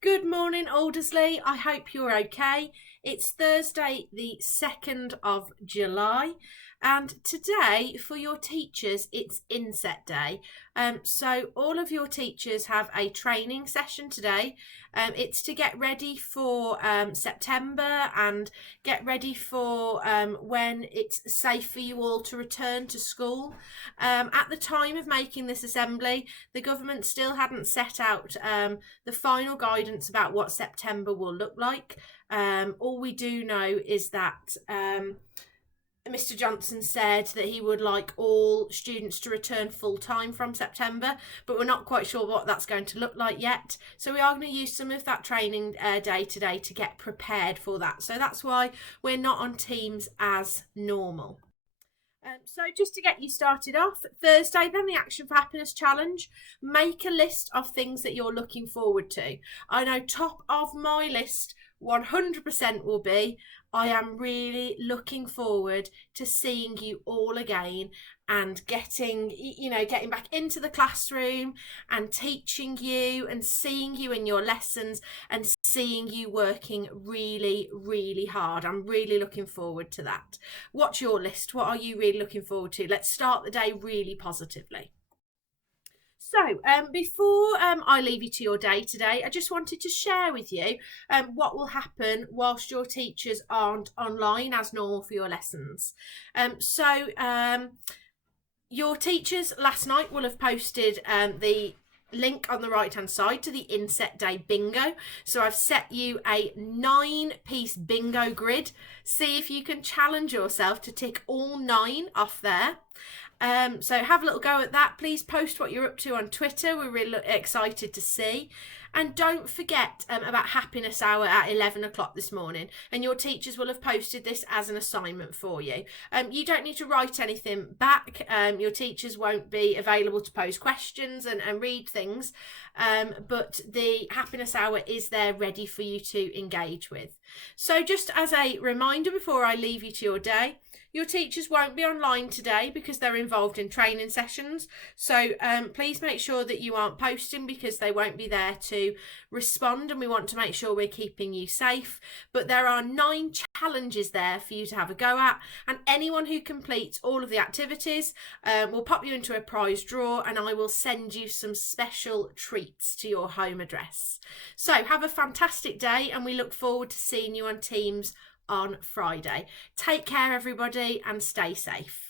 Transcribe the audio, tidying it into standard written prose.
Good morning, Aldersley. I hope you're okay. It's Thursday, the 2nd of July, and today for your teachers, it's inset day. So all of your teachers have a training session today. It's to get ready for September and get ready for when it's safe for you all to return to school. At the time of making this assembly, the government still hadn't set out the final guidance about what September will look like. All we do know is that Mr. Johnson said that he would like all students to return full time from September, but we're not quite sure what that's going to look like yet. So we are going to use some of that training day today to get prepared for that. So that's why we're not on Teams as normal. So just to get you started off, Thursday then the Action for Happiness Challenge. Make a list of things that you're looking forward to. I know top of my list 100% will be I am really looking forward to seeing you all again and getting back into the classroom and teaching you and seeing you in your lessons and seeing you working really, really hard. I'm really looking forward to that. What's your list? What are you really looking forward to? Let's start the day really positively. So before I leave you to your day today, I just wanted to share with you what will happen whilst your teachers aren't online as normal for your lessons. Your teachers last night will have posted the link on the right hand side to the inset day bingo. So I've set you a 9-piece bingo grid. See if you can challenge yourself to tick all 9 off there. So have a little go at that. Please post what you're up to on Twitter. We're really excited to see. And don't forget about Happiness Hour at 11 o'clock this morning. And your teachers will have posted this as an assignment for you. You don't need to write anything back. Your teachers won't be available to pose questions and read things. But the Happiness Hour is there ready for you to engage with. So just as a reminder before I leave you to your day, your teachers won't be online today because they're involved in training sessions. So please make sure that you aren't posting because they won't be there to respond, and we want to make sure we're keeping you safe. But there are 9 challenges there for you to have a go at, and anyone who completes all of the activities will pop you into a prize draw, and I will send you some special treats to your home address. So have a fantastic day, and we look forward to seeing you on Teams on Friday. Take care, everybody, and stay safe.